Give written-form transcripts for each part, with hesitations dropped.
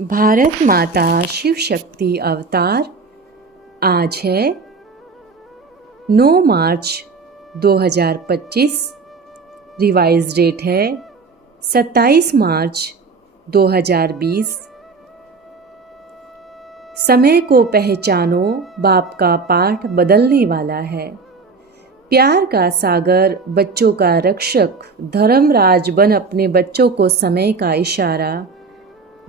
भारत माता शिव शक्ति अवतार आज है 9 मार्च 2025। रिवाइज डेट है 27 मार्च 2020। समय को पहचानो, बाप का पाठ बदलने वाला है। प्यार का सागर, बच्चों का रक्षक, धर्मराज बन अपने बच्चों को समय का इशारा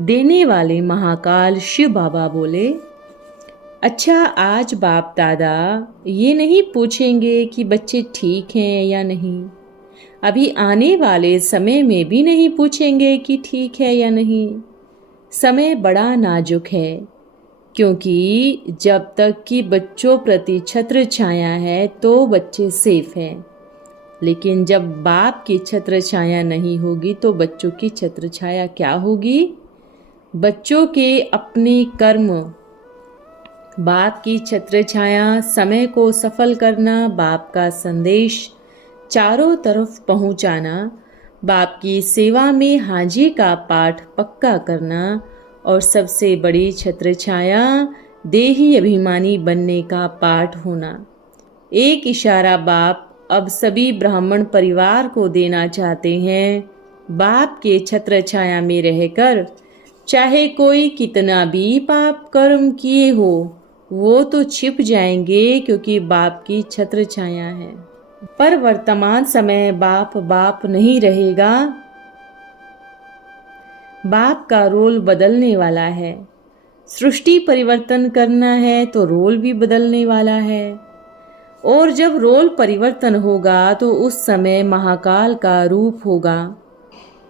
देने वाले महाकाल शिव बाबा बोले, अच्छा आज बाप दादा ये नहीं पूछेंगे कि बच्चे ठीक हैं या नहीं। अभी आने वाले समय में भी नहीं पूछेंगे कि ठीक है या नहीं। समय बड़ा नाजुक है, क्योंकि जब तक कि बच्चों प्रति छत्र छाया है तो बच्चे सेफ हैं, लेकिन जब बाप की छत्र छाया नहीं होगी तो बच्चों की छत्र छाया क्या होगी? बच्चों के अपने कर्म। बाप की छत्र छाया, समय को सफल करना, बाप का संदेश चारों तरफ पहुंचाना, बाप की सेवा में हाजी का पाठ पक्का करना और सबसे बड़ी छत्र छाया देही अभिमानी बनने का पाठ होना। एक इशारा बाप अब सभी ब्राह्मण परिवार को देना चाहते हैं। बाप के छत्र छाया में रहकर चाहे कोई कितना भी पाप कर्म किए हो, वो तो छिप जाएंगे, क्योंकि बाप की छत्र छाया है। पर वर्तमान समय बाप नहीं रहेगा। बाप का रोल बदलने वाला है। सृष्टि परिवर्तन करना है तो रोल भी बदलने वाला है। और जब रोल परिवर्तन होगा तो उस समय महाकाल का रूप होगा।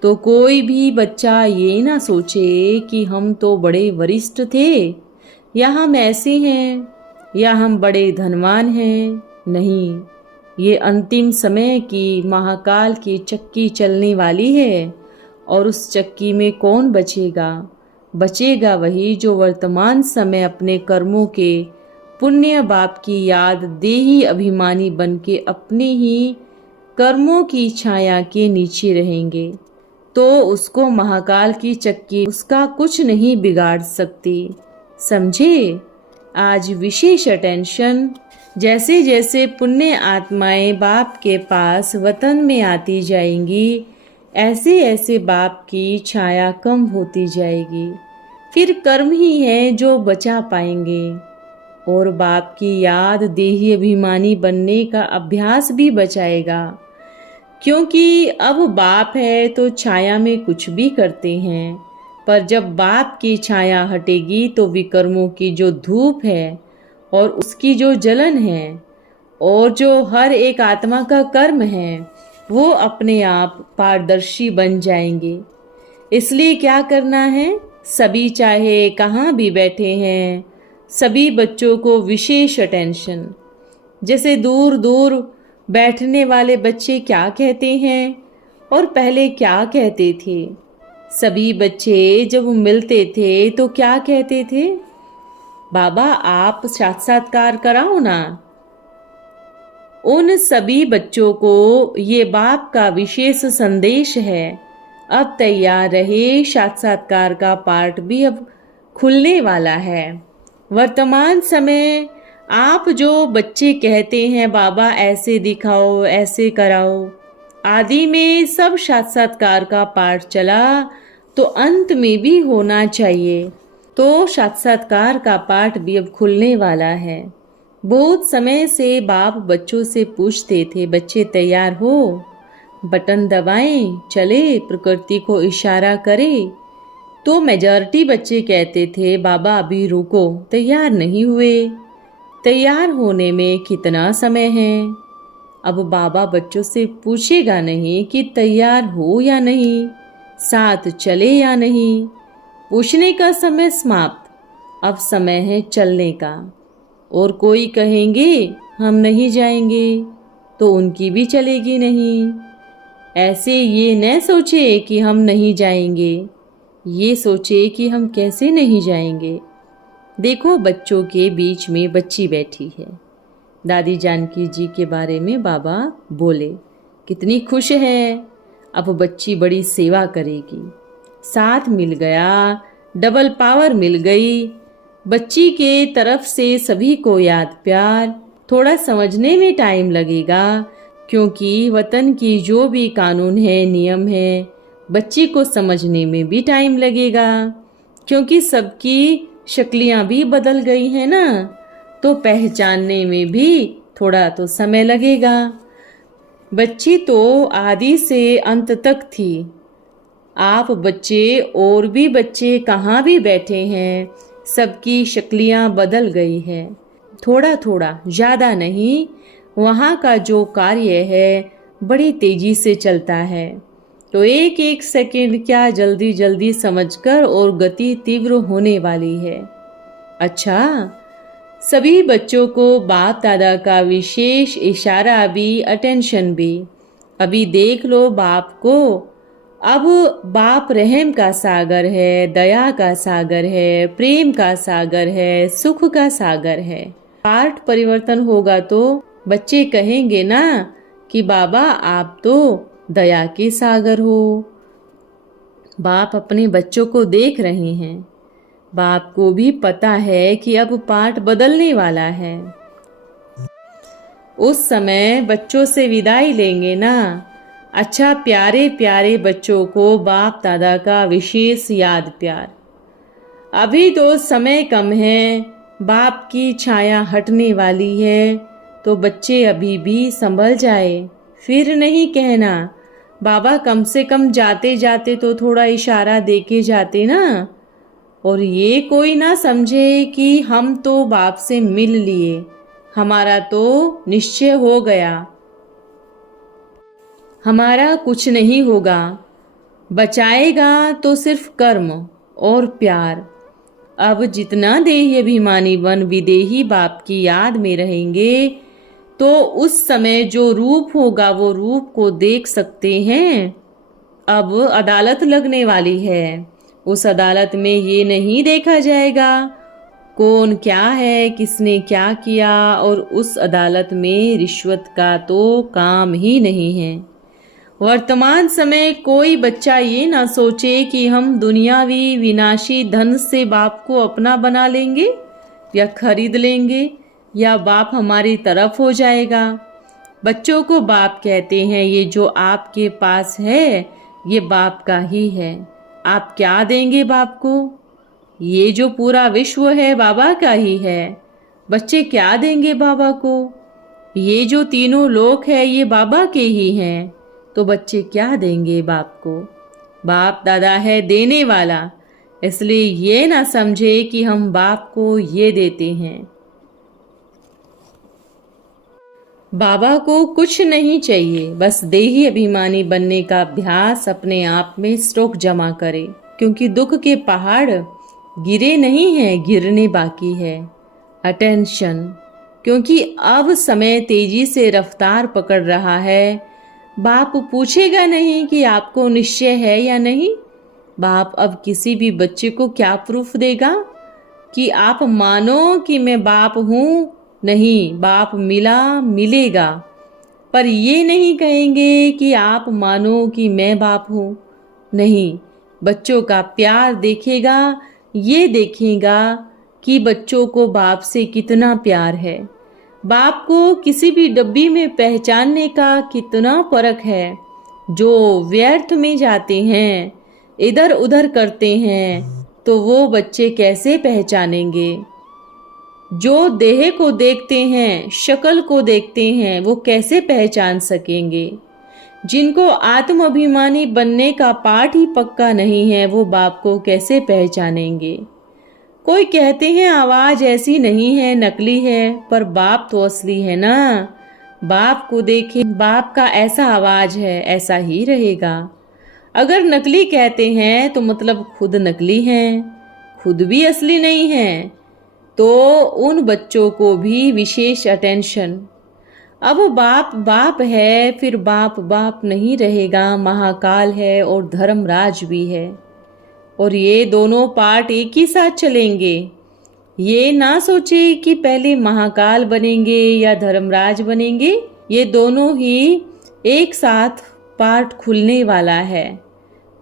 तो कोई भी बच्चा ये ना सोचे कि हम तो बड़े वरिष्ठ थे, या हम ऐसे हैं, या हम बड़े धनवान हैं। नहीं, ये अंतिम समय की महाकाल की चक्की चलने वाली है। और उस चक्की में कौन बचेगा? बचेगा वही जो वर्तमान समय अपने कर्मों के पुण्य बाप की याद देही अभिमानी बन के अपने ही कर्मों की छाया के नीचे रहेंगे। तो उसको महाकाल की चक्की उसका कुछ नहीं बिगाड़ सकती। समझे? आज विशेष अटेंशन। जैसे जैसे पुण्य आत्माएं बाप के पास वतन में आती जाएंगी, ऐसे ऐसे बाप की छाया कम होती जाएगी। फिर कर्म ही है जो बचा पाएंगे। और बाप की याद देही अभिमानी बनने का अभ्यास भी बचाएगा, क्योंकि अब बाप है तो छाया में कुछ भी करते हैं। पर जब बाप की छाया हटेगी तो विकर्मों की जो धूप है और उसकी जो जलन है और जो हर एक आत्मा का कर्म है, वो अपने आप पारदर्शी बन जाएंगे। इसलिए क्या करना है? सभी चाहे कहाँ भी बैठे हैं, सभी बच्चों को विशेष अटेंशन। जैसे दूर दूर बैठने वाले बच्चे क्या कहते हैं और पहले क्या कहते थे? सभी बच्चे जब मिलते थे तो क्या कहते थे? बाबा आप साक्षात्कार कराओ ना। उन सभी बच्चों को ये बाप का विशेष संदेश है। अब तैयार रहे, साक्षात्कार का पाठ भी अब खुलने वाला है। वर्तमान समय आप जो बच्चे कहते हैं बाबा ऐसे दिखाओ, ऐसे कराओ, आदि में सब साक्षात्कार का पाठ चला तो अंत में भी होना चाहिए। तो साक्षात्कार का पाठ भी अब खुलने वाला है। बहुत समय से बाप बच्चों से पूछते थे, बच्चे तैयार हो? बटन दबाएं, चले, प्रकृति को इशारा करें। तो मेजॉरिटी बच्चे कहते थे बाबा अभी रुको, तैयार नहीं हुए। तैयार होने में कितना समय है? अब बाबा बच्चों से पूछेगा नहीं कि तैयार हो या नहीं, साथ चले या नहीं। पूछने का समय समाप्त, अब समय है चलने का। और कोई कहेंगे हम नहीं जाएंगे तो उनकी भी चलेगी नहीं। ऐसे ये न सोचे कि हम नहीं जाएंगे, ये सोचे कि हम कैसे नहीं जाएंगे। देखो बच्चों के बीच में बच्ची बैठी है। दादी जानकी जी के बारे में बाबा बोले। कितनी खुश है, अब बच्ची बड़ी सेवा करेगी। साथ मिल गया, डबल पावर मिल गई। बच्ची के तरफ से सभी को याद प्यार। थोड़ा समझने में टाइम लगेगा, क्योंकि वतन की जो भी कानून है, नियम है, बच्ची को समझने में भी टाइम लगेगा, क्योंकि सबकी शक्लियां भी बदल गई हैं ना, तो पहचानने में भी थोड़ा तो समय लगेगा। बच्ची तो आदि से अंत तक थी। आप बच्चे और भी बच्चे कहाँ भी बैठे हैं, सबकी शक्लियां बदल गई हैं। थोड़ा थोड़ा, ज़्यादा नहीं। वहाँ का जो कार्य है बड़ी तेजी से चलता है, तो एक एक सेकंड क्या जल्दी जल्दी समझकर और गति तीव्र होने वाली है। अच्छा, सभी बच्चों को बाप दादा का विशेष इशारा भी, अटेंशन भी। अभी देख लो बाप को। अब बाप रहम का सागर है, दया का सागर है, प्रेम का सागर है, सुख का सागर है। पाठ परिवर्तन होगा तो बच्चे कहेंगे ना कि बाबा आप तो दया के सागर हो। बाप अपने बच्चों को देख रहे हैं। बाप को भी पता है कि अब पाठ बदलने वाला है। उस समय बच्चों से विदाई लेंगे ना। अच्छा, प्यारे प्यारे बच्चों को बाप दादा का विशेष याद प्यार। अभी तो समय कम है, बाप की छाया हटने वाली है, तो बच्चे अभी भी संभल जाए। फिर नहीं कहना बाबा कम से कम जाते जाते तो थोड़ा इशारा देके जाते ना, और ये कोई ना समझे कि हम तो बाप से मिल लिए, हमारा तो निश्चय हो गया, हमारा कुछ नहीं होगा। बचाएगा तो सिर्फ कर्म और प्यार। अब जितना देही अभिमानी बन विदेही बाप की याद में रहेंगे, तो उस समय जो रूप होगा वो रूप को देख सकते हैं। अब अदालत लगने वाली है। उस अदालत में ये नहीं देखा जाएगा कौन क्या है, किसने क्या किया, और उस अदालत में रिश्वत का तो काम ही नहीं है। वर्तमान समय कोई बच्चा ये ना सोचे कि हम दुनियावी विनाशी धन से बाप को अपना बना लेंगे या खरीद लेंगे, या बाप हमारी तरफ हो जाएगा। बच्चों को बाप कहते हैं, ये जो आपके पास है ये बाप का ही है। आप क्या देंगे बाप को? ये जो पूरा विश्व है बाबा का ही है। बच्चे क्या देंगे बाबा को? ये जो तीनों लोक है ये बाबा के ही हैं, तो बच्चे क्या देंगे बाप को? बाप दादा है देने वाला, इसलिए ये ना समझे कि हम बाप को ये देते हैं। बाबा को कुछ नहीं चाहिए, बस देही अभिमानी बनने का अभ्यास अपने आप में स्टॉक जमा करे, क्योंकि दुख के पहाड़ गिरे नहीं हैं, गिरने बाकी है। अटेंशन, क्योंकि अब समय तेजी से रफ्तार पकड़ रहा है। बाप पूछेगा नहीं कि आपको निश्चय है या नहीं। बाप अब किसी भी बच्चे को क्या प्रूफ देगा कि आप मानो कि मैं बाप हूँ? नहीं, बाप मिला मिलेगा, पर ये नहीं कहेंगे कि आप मानो कि मैं बाप हूँ। नहीं, बच्चों का प्यार देखेगा, ये देखेगा कि बच्चों को बाप से कितना प्यार है। बाप को किसी भी डब्बी में पहचानने का कितना फर्क है। जो व्यर्थ में जाते हैं, इधर उधर करते हैं, तो वो बच्चे कैसे पहचानेंगे? जो देह को देखते हैं, शक्ल को देखते हैं, वो कैसे पहचान सकेंगे? जिनको आत्म अभिमानी बनने का पाठ ही पक्का नहीं है, वो बाप को कैसे पहचानेंगे? कोई कहते हैं आवाज ऐसी नहीं है, नकली है, पर बाप तो असली है ना। बाप को देखे, बाप का ऐसा आवाज है, ऐसा ही रहेगा। अगर नकली कहते हैं तो मतलब खुद नकली हैं, खुद भी असली नहीं हैं। तो उन बच्चों को भी विशेष अटेंशन। अब बाप बाप है, फिर बाप बाप नहीं रहेगा। महाकाल है और धर्मराज भी है, और ये दोनों पार्ट एक ही साथ चलेंगे। ये ना सोचे कि पहले महाकाल बनेंगे या धर्मराज बनेंगे, ये दोनों ही एक साथ पाठ खुलने वाला है।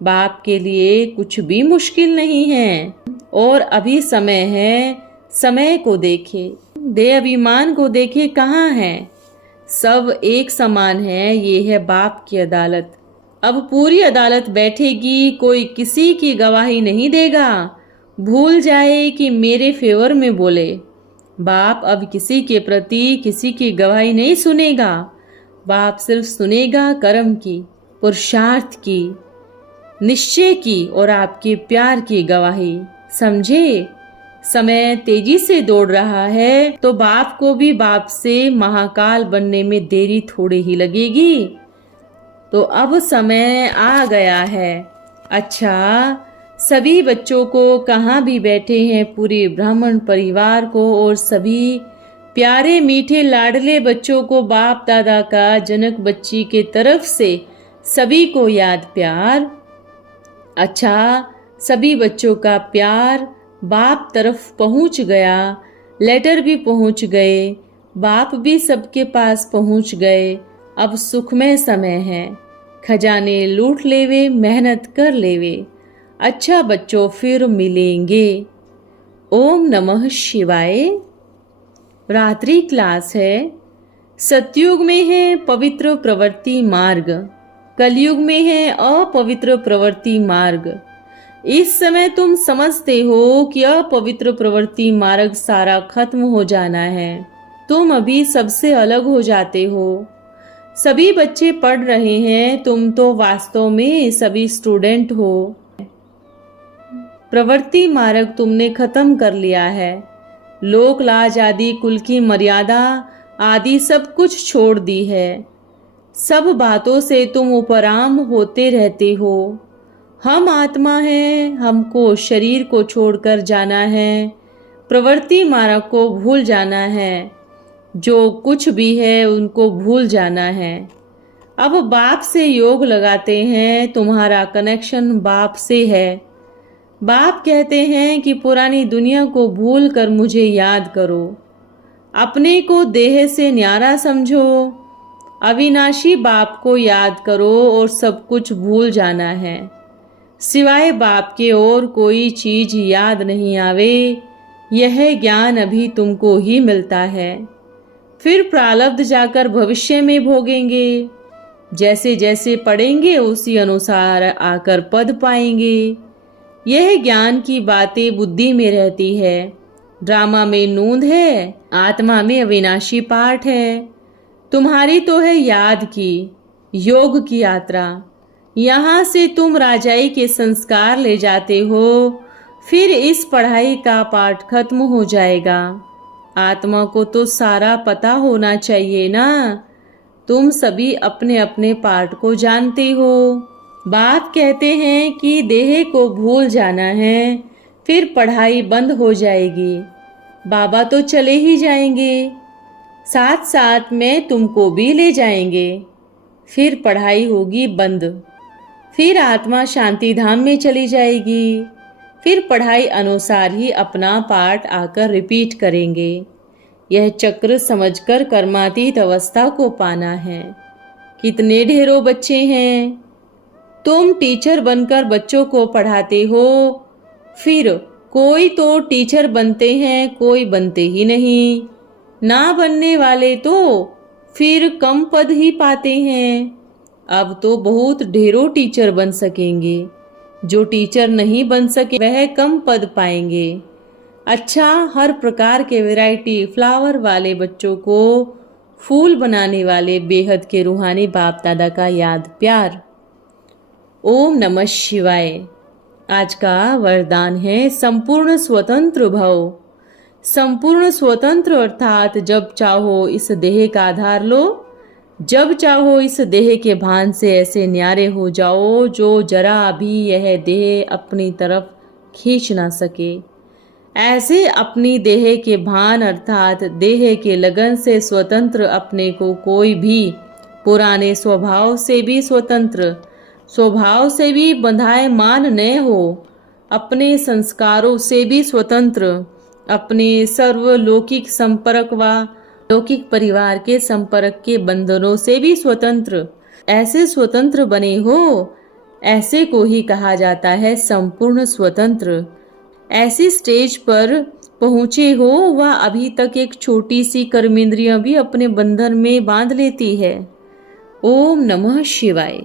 बाप के लिए कुछ भी मुश्किल नहीं है और अभी समय है, समय को देखे, देह अभिमान को देखे कहाँ है। सब एक समान है, ये है बाप की अदालत। अब पूरी अदालत बैठेगी, कोई किसी की गवाही नहीं देगा। भूल जाए कि मेरे फेवर में बोले। बाप अब किसी के प्रति किसी की गवाही नहीं सुनेगा। बाप सिर्फ सुनेगा कर्म की, पुरुषार्थ की, निश्चय की और आपके प्यार की गवाही। समझे? समय तेजी से दौड़ रहा है तो बाप को भी बाप से महाकाल बनने में देरी थोड़ी ही लगेगी। तो अब समय आ गया है। अच्छा, सभी बच्चों को, कहाँ भी बैठे हैं पूरे ब्राह्मण परिवार को और सभी प्यारे मीठे लाडले बच्चों को बाप दादा का जनक बच्ची के तरफ से सभी को याद प्यार। अच्छा, सभी बच्चों का प्यार बाप तरफ पहुंच गया, लेटर भी पहुंच गए, बाप भी सबके पास पहुंच गए। अब सुखमय समय है, खजाने लूट लेवे, मेहनत कर लेवे। अच्छा बच्चों, फिर मिलेंगे। ओम नमः शिवाय। रात्रि क्लास है। सतयुग में है पवित्र प्रवृत्ति मार्ग, कलयुग में है अपवित्र प्रवृत्ति मार्ग। इस समय तुम समझते हो कि अपवित्र प्रवृत्ति मार्ग सारा खत्म हो जाना है। तुम अभी सबसे अलग हो जाते हो। सभी बच्चे पढ़ रहे हैं, तुम तो वास्तव में सभी स्टूडेंट हो। प्रवृत्ति मार्ग तुमने खत्म कर लिया है। लोक लाज आदि, कुल की मर्यादा आदि सब कुछ छोड़ दी है। सब बातों से तुम उपराम होते रहते हो। हम आत्मा हैं, हमको शरीर को छोड़कर जाना है, प्रवृत्ति मार्ग को भूल जाना है, जो कुछ भी है उनको भूल जाना है। अब बाप से योग लगाते हैं, तुम्हारा कनेक्शन बाप से है। बाप कहते हैं कि पुरानी दुनिया को भूल कर मुझे याद करो, अपने को देह से न्यारा समझो, अविनाशी बाप को याद करो और सब कुछ भूल जाना है। सिवाय बाप के और कोई चीज याद नहीं आवे। यह ज्ञान अभी तुमको ही मिलता है, फिर प्रारब्ध जाकर भविष्य में भोगेंगे। जैसे जैसे पढ़ेंगे उसी अनुसार आकर पद पाएंगे। यह ज्ञान की बातें बुद्धि में रहती है। ड्रामा में नूंद है, आत्मा में अविनाशी पाठ है। तुम्हारी तो है याद की, योग की यात्रा। यहाँ से तुम राजाई के संस्कार ले जाते हो, फिर इस पढ़ाई का पाठ खत्म हो जाएगा। आत्मा को तो सारा पता होना चाहिए ना। तुम सभी अपने अपने पाठ को जानते हो। बाप कहते हैं कि देह को भूल जाना है, फिर पढ़ाई बंद हो जाएगी। बाबा तो चले ही जाएंगे, साथ साथ में तुमको भी ले जाएंगे। फिर पढ़ाई होगी बंद, फिर आत्मा शांति धाम में चली जाएगी। फिर पढ़ाई अनुसार ही अपना पाठ आकर रिपीट करेंगे। यह चक्र समझकर कर्मातीत अवस्था को पाना है। कितने ढेरों बच्चे हैं। तुम टीचर बनकर बच्चों को पढ़ाते हो, फिर कोई तो टीचर बनते हैं, कोई बनते ही नहीं। ना बनने वाले तो फिर कम पद ही पाते हैं। अब तो बहुत ढेरों टीचर बन सकेंगे। जो टीचर नहीं बन सके वह कम पद पाएंगे। अच्छा, हर प्रकार के वैरायटी फ्लावर वाले बच्चों को फूल बनाने वाले बेहद के रूहानी बाप दादा का याद प्यार। ओम नमः शिवाय। आज का वरदान है संपूर्ण स्वतंत्र भव। संपूर्ण स्वतंत्र अर्थात जब चाहो इस देह का आधार लो, जब चाहो इस देह के भान से ऐसे न्यारे हो जाओ जो जरा भी यह देह अपनी तरफ खींच ना सके। ऐसे अपनी देह के भान अर्थात देह के लगन से स्वतंत्र अपने को कोई भी पुराने स्वभाव से भी स्वतंत्र, स्वभाव से भी बंधाए मान न हो, अपने संस्कारों से भी स्वतंत्र, अपने सर्वलौकिक संपर्क व लौकिक परिवार के संपर्क के बंधनों से भी स्वतंत्र, ऐसे स्वतंत्र बने हो, ऐसे को ही कहा जाता है संपूर्ण स्वतंत्र। ऐसी स्टेज पर पहुँचे हो वह अभी तक एक छोटी सी कर्मेंद्रियां भी अपने बंधन में बांध लेती है। ओम नमः शिवाय।